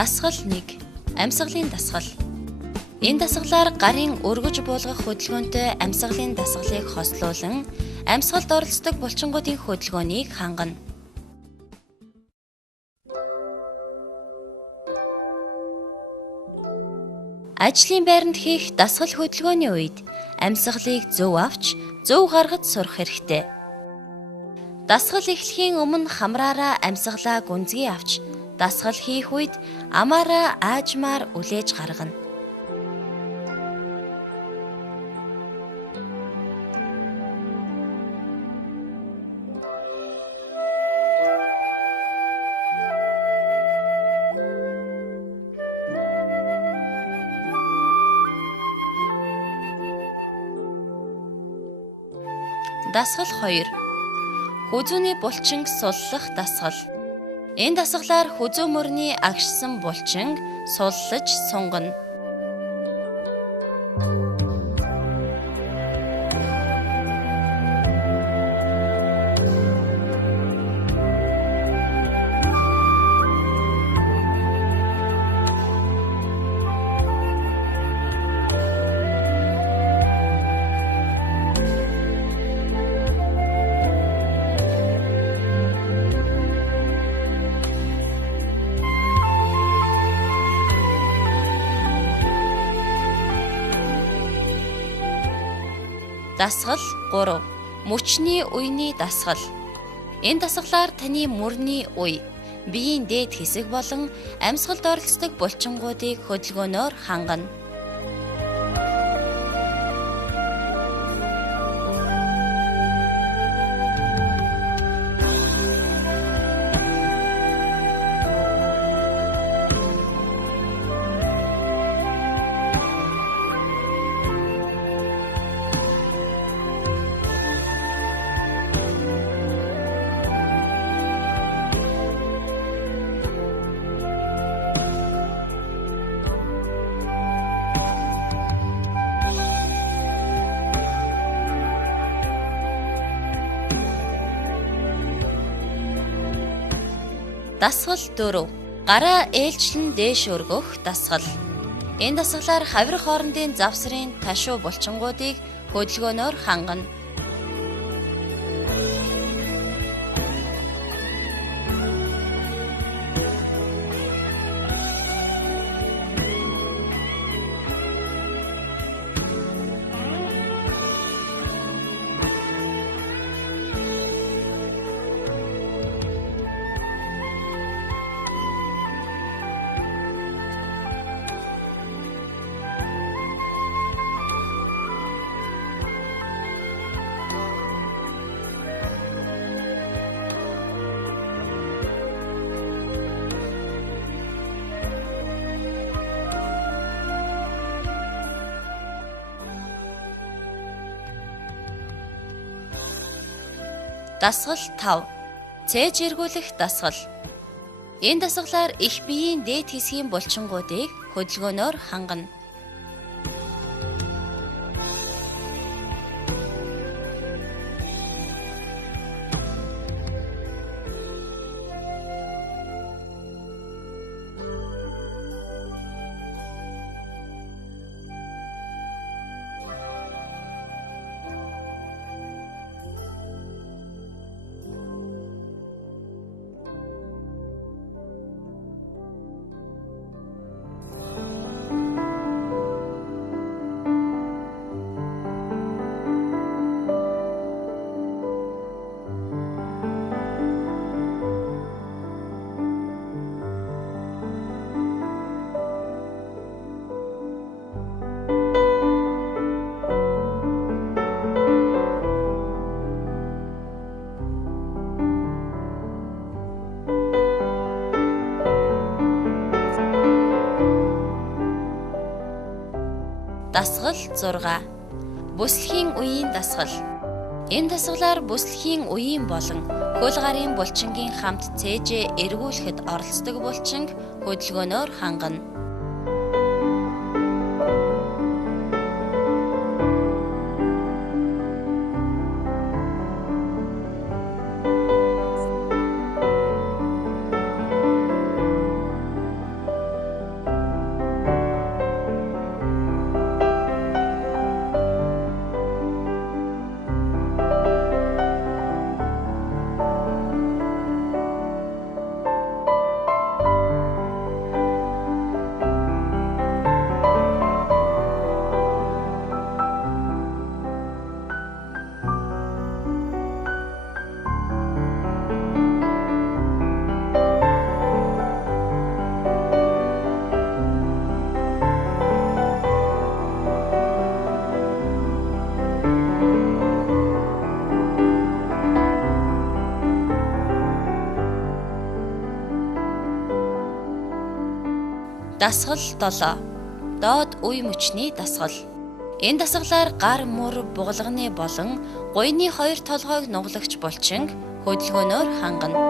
Дасгал 1. Амьсгалын дасгал. Энэ дасгалаар гарын өргөж буулгах хөдөлгөөнтэй амьсгалын дасгалыг хослуулан амьсгалд оролцдог булчингуудын хөдөлгөөнийг хангана. Ажлын байранд хийх дасгал хөдөлгөөний үед амьсгалыг зөв авч, зөв гаргаж сурах хэрэгтэй. Дасгал эхлэхийн өмнө хамраараа амьсгалаа гүнзгий авч, дасгал хийх үед амаараа аажмаар үлээж гаргана. Дасгал 2. Хүзүүний булчин суллах дасгал. Энэ дасгалаар хүзүү мөрний агшсан булчин суллаж сунгана. Дасгал 3. Мөчний үений дасгал. Энэ дасгалаар таны мөрний үе, биеийн дээд хэсэг болон амьсгалд оролцдог булчингуудыг хөдөлгөөнөөр хангана. Дасгал 4. Гараа ээлжлэн дээш өргөх дасгал. Энэ дасгалаар хавирах хоорондын завсрын ташуу булчингуудыг хөдөлгөөнөөр хангана. Дасгал 5. Цээж эргүүлэх дасгал. Энэ дасгалаар их биеийн дээд хэсгийн булчингуудыг хөдөлгөөнөөр хангана. Дасгал 6. Бүслэхийн үеийн дасгал. Энэ дасгалаар бүслэхийн үеийн болон хөл гарын булчингийн хамт цээжээ эргүүлэхэд оролцдог булчинг хөдөлгөөнөөр хангана. Дасгал 7. Доод үе мөчний дасгал. Энэ дасгалаар гар мөр бугалганы болон гуйны 2 толгойг нуглагч булчин хөдөлгөөнөөр хангана.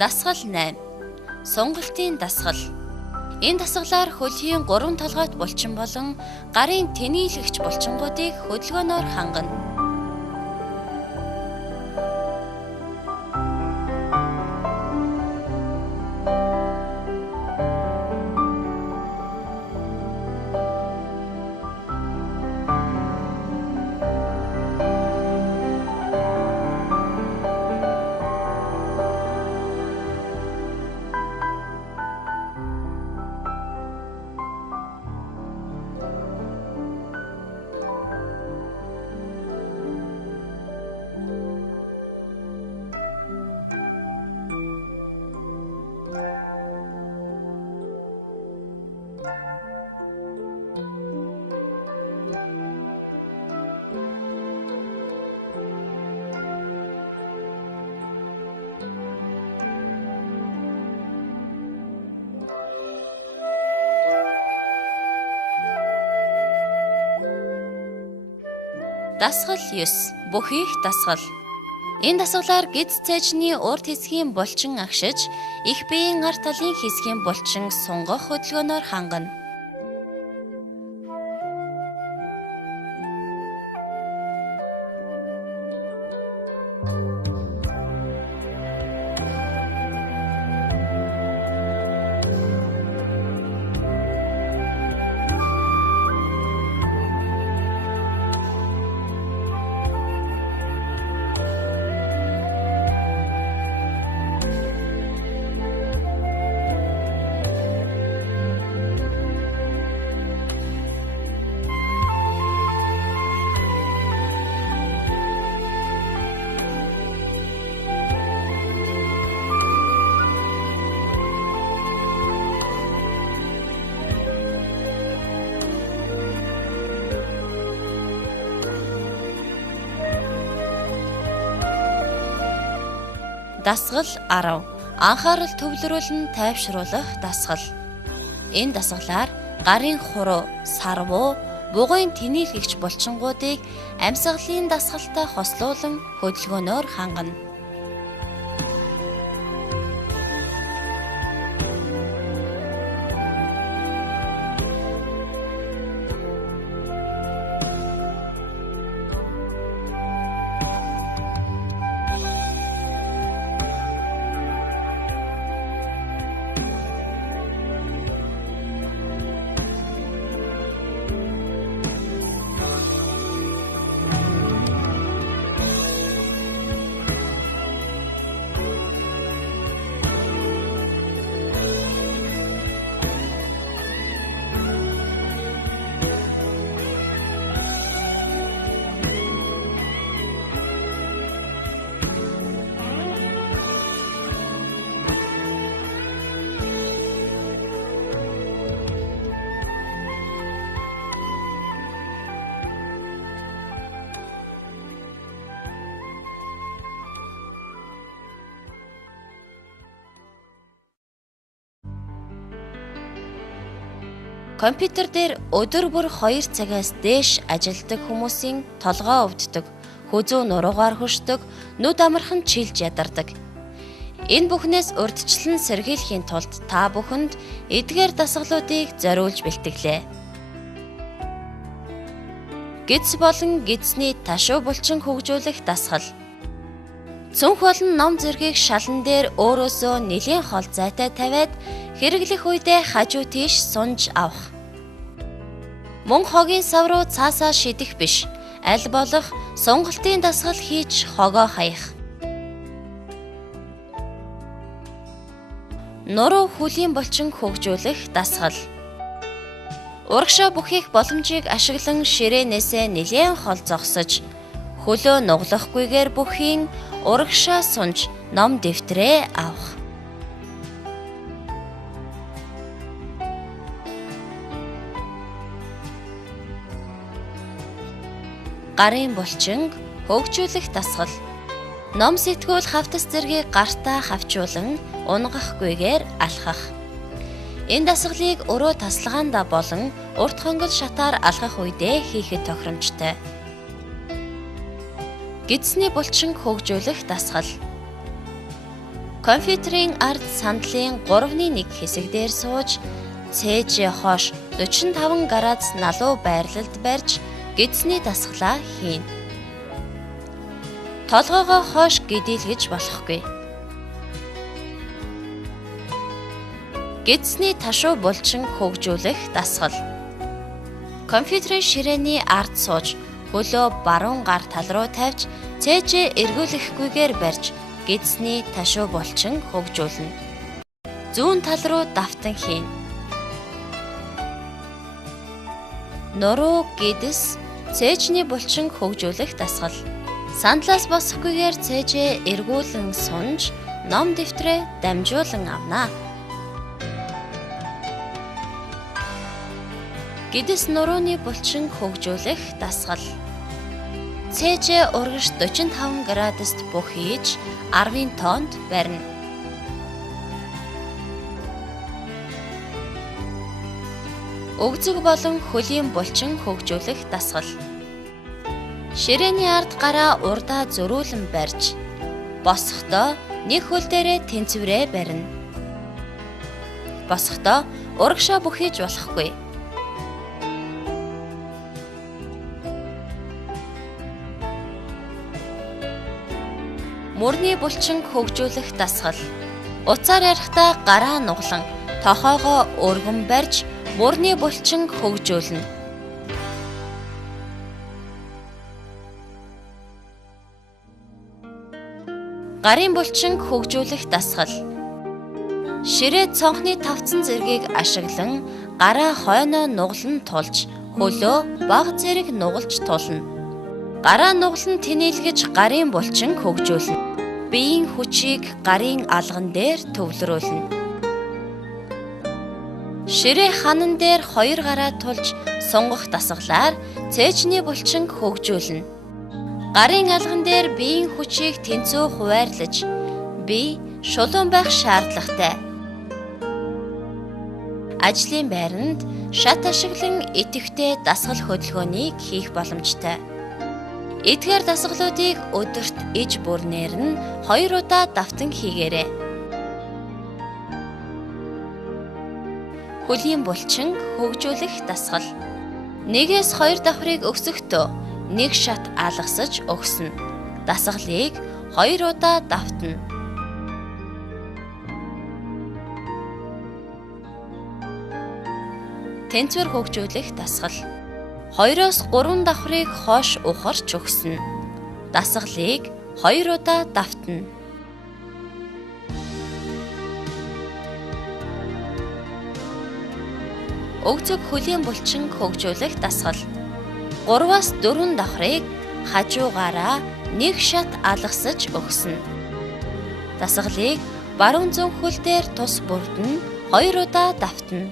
Дасгал 8. Сунгалтын дасгал. Энэ дасгалаар хөлхийн 3 толгойт булчин болон гарын тэниййлэгч булчингуудыг хөдөлгөөнөөр хангана. Дасгал 9. Бүхийх дасгал. Энэ дасгалаар гидс цайжны урд хэсгийн булчин агшиж, их биеийн ар талын хэсгийн булчин сунгах хөдөлгөөнөөр хангана. Дасгал 10. Анхаарал төвлөрүүлэн тайвшруулах дасгал. Энэ дасгалаар гарын хуруу, сарвуу, бугуйн тэнийлэгч булчингуудыг амьсгалын дасгалтай хослуулан хөдөлгөөнөөр хангана. Компьютер дээр өдөр бүр 2 цагаас дээш ажилладаг хүмүүсийн толгой өвддөг, хүзүү нуруугаар хөшдөг, нүд амархан чилж ядардаг. Энэ бүхнээс урьдчилан сэргийлэхийн тулд та бүхэнд эдгээр дасгалуудыг зориулж бэлтгэлээ. Гидс болон гидсний ташуу булчин хөгжүүлэх дасгал. Цүнх болон ном зэргийг шалан дээр өөрөөсөө нэлийн хол зайтай тавиад хэрэглэх үедээ хажуу тийш сунж авах. Мөн хогийн сав руу цаасаа шидэх биш. Аль болох сунгалтын дасгал хийж хогоо хаях. Нуруу хүлийн булчин хөгжүүлэх дасгал. Урагшаа бүхийх боломжийг ашиглан ширээнээсээ нэлээд хол зогсож, хөлөө нуглахгүйгээр бүхийн урагшаа сунж ном дэвтрээ авах. Гарын булчин хөгжүүлэх дасгал. Ном сэтгүүл хавтас зэргийг гартаа хавчуулан унгахгүйгээр алхах. Энэ дасгалыг өрөө тасалгаанда болон урт хонгол шатаар алхах үедээ хийхэд тохиромжтой. Гидсний булчин хөгжүүлэх дасгал. Компьютерийн ард сандлын 3/1 хэсэг дээр сууж, цээж хойш 45 градус налуу байрлалд барьж гидсний дасгалаа хийн. Толгоогоо хойш гидэлгэж болохгүй. Гидсний ташуу булчин хөгжүүлэх дасгал. Компьютерийн ширээний ард сууж, хөлөө баруун гар тал руу тавьж, цээжээ эргүүлэхгүйгээр барьж, гидсний ташуу булчин хөгжүүлнэ. Зүүн тал руу давтан хийн. Нуруу гидс цээжний булчин хөгжүүлэх дасгал. Сандлаас босохгүйгээр цээжээ эргүүлэн сунж, ном дэвтрээ дамжуулан авнаа. Гидс нурууны булчин хөгжүүлэх дасгал. Цээжээ урагш 45 градуст бүх хийж 10 тоннд барина. Өгзөг болон хөлийн булчин хөгжүүлэх дасгал. Ширээний ард гараа урдаа зөрүүлэн барьж, босохдоо нэг хөл дээрээ тэнцвэрээ барина. Босохдоо урагшаа бүхийж болохгүй. Мөрний булчин хөгжүүлэх дасгал. Уцаар ярихдаа гараа нуглан, тохоогоо өргөн барьж, мөрний булчин хөгжүүлнэ. Гарын булчин хөгжүүлэх дасгал. Ширээ цонхны тавцан зэргийг ашиглан гараа хойноо нуглан тулж, хөлөө бага зэрэг нугалж тулна. Гараа нуглан тэнээлгэж гарын булчин хөгжүүлнэ. Биеийн хүчийг гарын алган дээр төвлөрүүлнэ. Ширээ ханан дээр 2 гараа тулж сунгах дасгалаар цээжний булчин хөгжүүлнэ. Гарын алган дээр биеийн хүчийг тэнцүү хуваарлаж, бие шулуун байх шаардлагатай. Ажлын байранд шат ашиглан идэвхтэй дасгал хөдөлгөөнийг хийх боломжтой. Эдгээр дасгалуудыг өдөрт иж бүрнээр нь 2 удаа давтан хийгээрэй. Хөлийн булчин хөгжүүлэх дасгал. 1-2 давхрыг өксөхдөө 1 шат алгасаж өгснө. Дасгалыг 2 удаа давтна. Тэнцвэр хөгжүүлэх дасгал. 2-3 давхрыг хойш ухарч өгснө. Дасгалыг 2 удаа давтна. Өгзөг хөлийн булчин хөгжүүлэх дасгал. 3-4 давхрыг хажуугаараа 1 шат алгасаж өгснө. Дасгалыг баруун зүүн хөл дээр тус бүрдэн 2 удаа давтна.